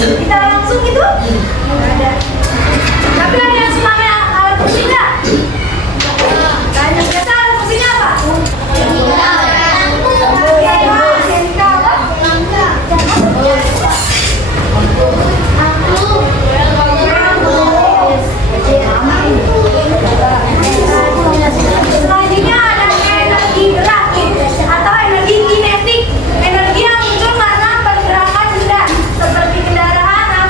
Kita langsung gitu? Ada. Tapi ada yang semuanya alat musik nggak? Tanya biasa alat musiknya apa? Selanjutnya ada energi gerak atau energi kinetik, energi yang muncul karena pergerakan benda seperti kendaraan,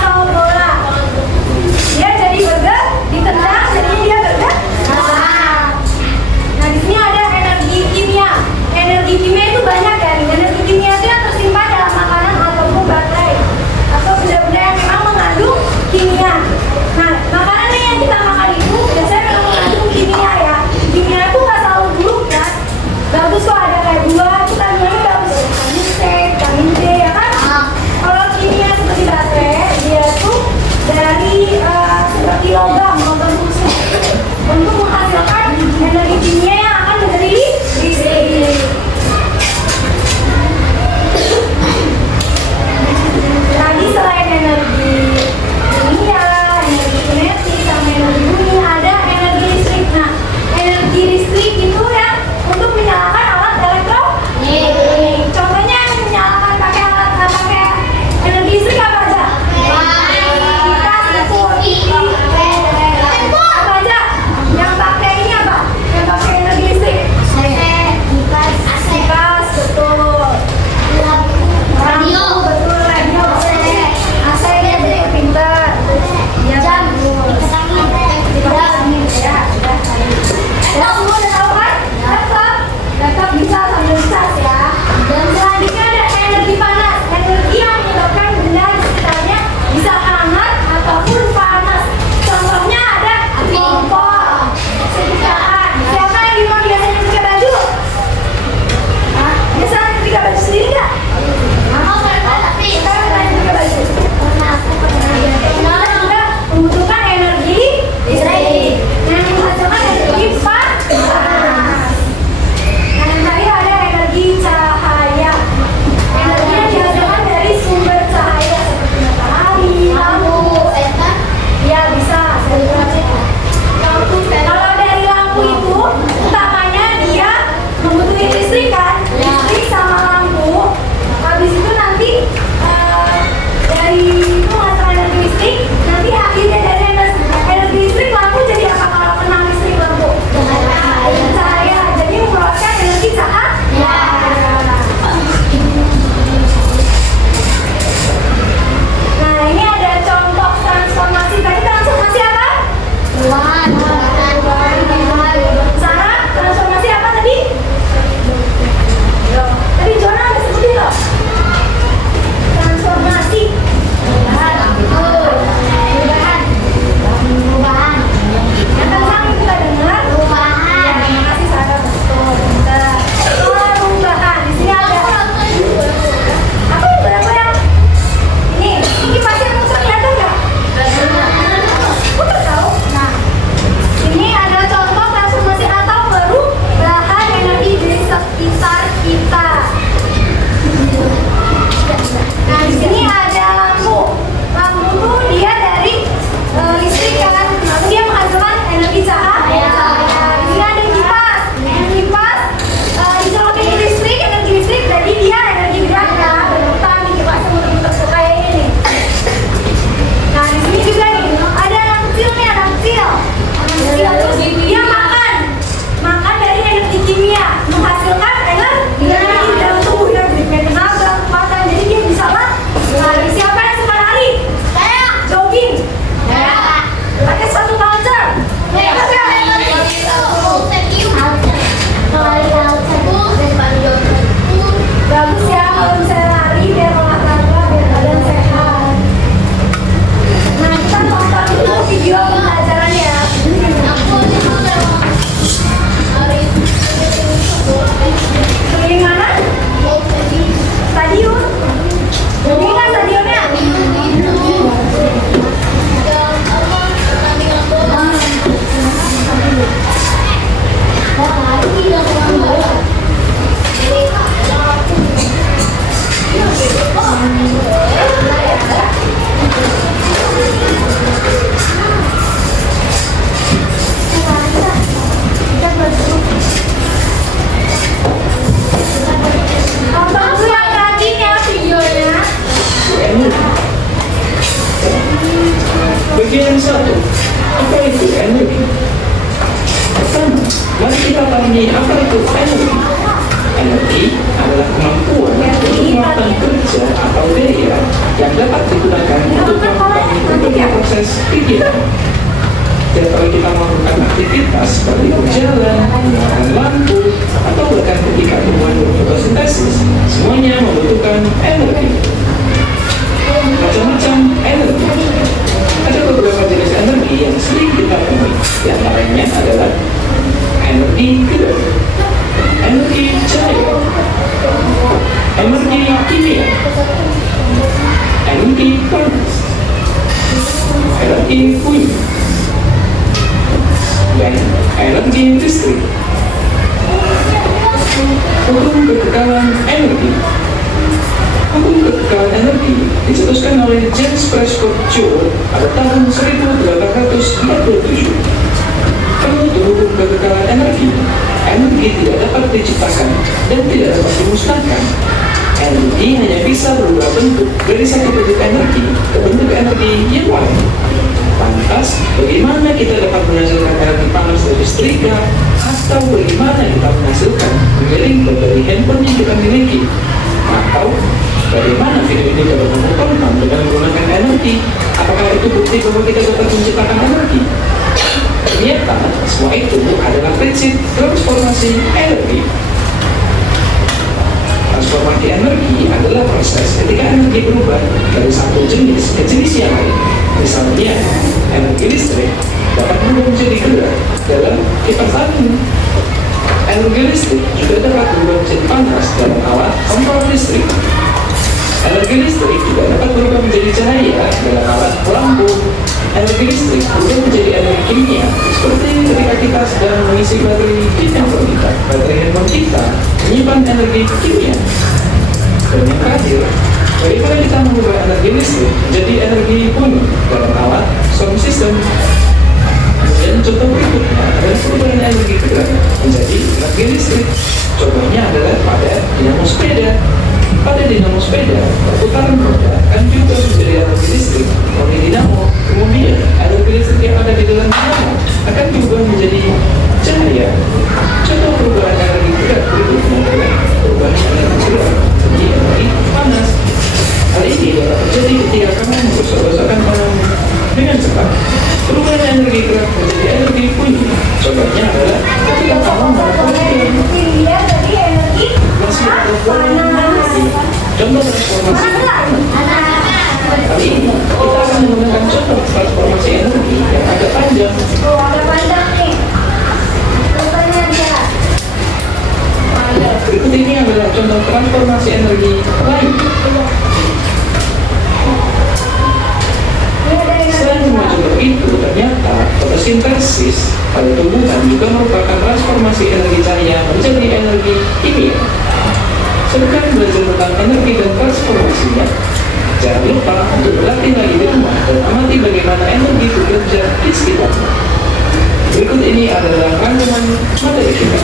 Energi adalah kemampuan untuk melakukan kerja atau daya yang dapat digunakan untuk melakukan berbagai proses kegiatan. Setiap kali kita melakukan aktivitas seperti berjalan, menggunakan lampu, atau bahkan ketika tumbuhan berfotosintesis, semuanya membutuhkan energi. Macam-macam energi. Ada beberapa jenis energi yang sering kita temui. Di antaranya adalah energi gerak, energi cahaya, energi kimia, energi panas, energi bunyi, dan energi listrik. Hukum kekekalan energi. Hukum kekekalan energi dicetuskan oleh James Prescott Joule pada tahun 1847. Menurut hukum kekekalan energi, energi tidak dapat diciptakan dan tidak dapat dimusnahkan. Energi hanya bisa berubah bentuk dari satu bentuk energi ke bentuk energi yang lain. Lantas, bagaimana kita dapat menghasilkan energi panas dari listrika, atau bagaimana kita menghasilkan mengiring dari handphone yang kita miliki, atau bagaimana video ini dapat memotorkan dengan menggunakan energi? Apakah itu bukti bahwa kita dapat menciptakan energi? Ternyata semua itu adalah prinsip transformasi energi. Transformasi energi adalah proses ketika energi berubah dari satu jenis ke jenis yang lain. Misalnya, energi listrik dapat berubah menjadi gerak dalam kipas angin. Energi listrik juga dapat berubah menjadi panas dalam alat kompor listrik. Energi listrik juga dapat berubah menjadi cahaya dalam alat lampu. Energi listrik berubah menjadi energi kimia, seperti ketika kita sedang mengisi baterai handphone kita. Baterai handphone kita menyimpan energi kimia. Dan yang terakhir, bagaimana kita mengubah energi listrik menjadi energi bunyi dalam alat sound system. Dan contoh berikutnya adalah perubahan energi gerak menjadi energi listrik. Contohnya adalah pada dinamo sepeda. Pada dinamo sepeda, perputaran roda akan juga menjadi energi listrik oleh dinamo. Kemudian, energi listrik yang ada di dalam dinamo akan berubah menjadi cahaya. Contoh perubahan energi gerak berikutnya adalah perubahan energi gerak menjadi energi panas. Hal ini dapat terjadi ketika kamu menggosok-gosokkan tanganmu dengan cepat. Perubahan energi gerak menjadi energi bunyi. Contohnya adalah ketika kamu melakukan contoh transformasi. Kali ini kita akan menggunakan contoh transformasi energi yang agak panjang. Berikut ini adalah contoh transformasi energi lain. Selain semua contoh itu, ternyata fotosintesis pada tumbuhan juga merupakan transformasi energi cahaya menjadi energi kimia. Sebelum belajar tentang energi dan transformasinya, jangan lupa untuk berlatih lagi di rumah dan amati bagaimana energi bekerja di sekitarnya. Berikut ini adalah rangkuman materi kita.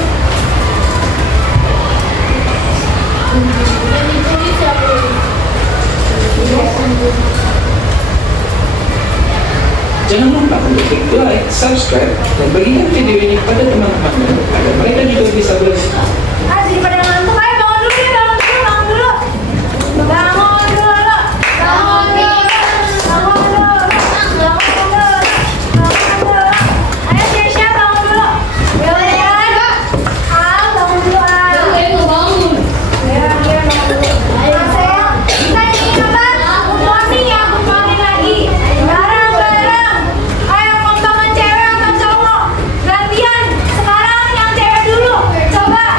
Jangan lupa untuk klik like, subscribe, dan bagikan video ini kepada teman-teman agar mereka juga bisa belajar. Asik pada ngantuk, ayo bangun dulu ya, bangun dulu. Bangun dulu. Bangun dulu. Bangun dulu. Bangun dulu. Bangun dulu. Bangun dulu. Ayo Syesha bangun dulu. Ya. Al bangun dulu Al. Bangun. Ya bangun dulu. Ayo sayang. Kita ini apa? Good morning ya, good morning lagi. Bareng-bareng. Ayo kompangan cewek atau cowok. Gantian. Sekarang yang cewek dulu. Coba.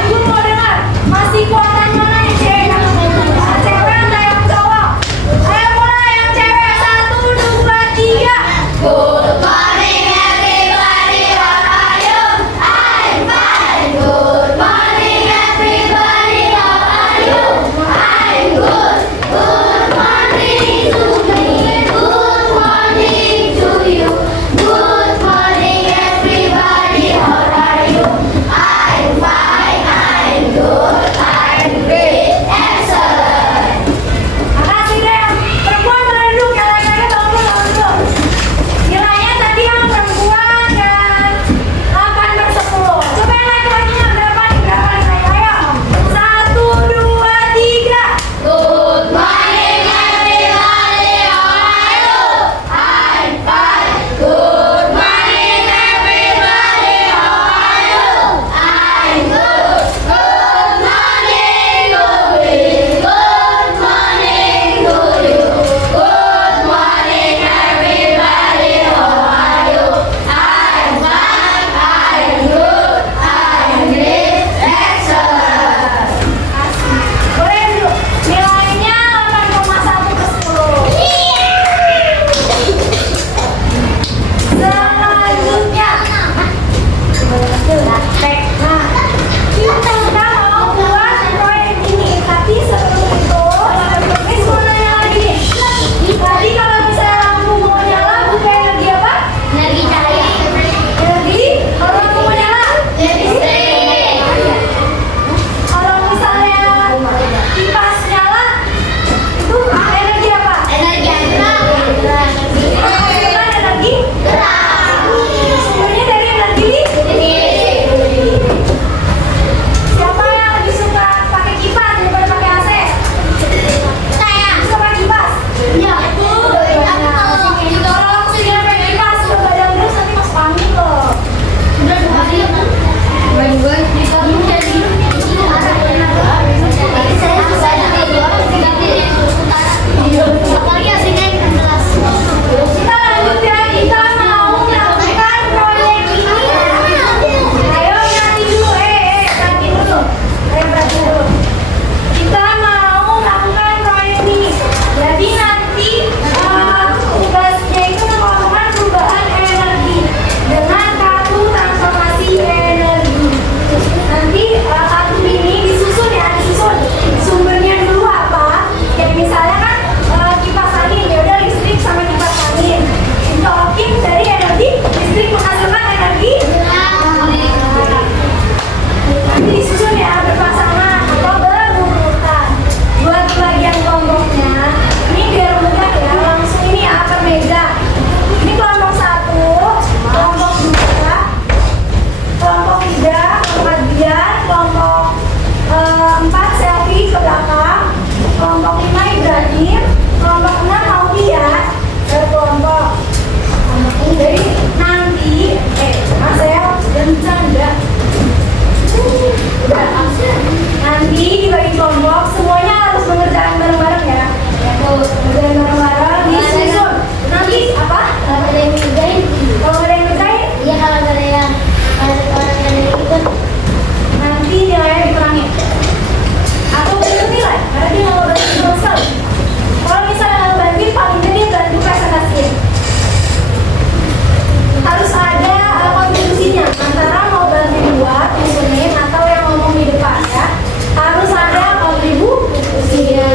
listrik menghasilkan energi. Nanti disusun ya berpasangan atau berurutan. Buat bagian kelompoknya, ini biar mudah ya, langsung ini ya per meja. Ini kelompok 1, kelompok 2, kelompok 3, kelompok Dian, kelompok 4 Selfie ke belakang, kelompok 5 Ibrahim, kelompok 6 Maudi ya, berkelompok. Jadi nanti, Marcel dan Chandra, nanti dibagi kelompok, semuanya harus mengerjakan bareng-bareng ya. Mengerjakan bareng-bareng, disusun. Nanti apa? Kalau ada yang ngerjain, Iya, kalau ada yang ikut. nanti nilainya dikurangin. Atau berikan nilai, karena dia nggak mau bantu sama sekali. Kalau misalnya nggak bantuin, paling gede dia bantu presentasiin. Harus ada kontribusinya antara mau bantu buat nyusunin atau yang ngomong di depan ya. Harus ada kontribusinya.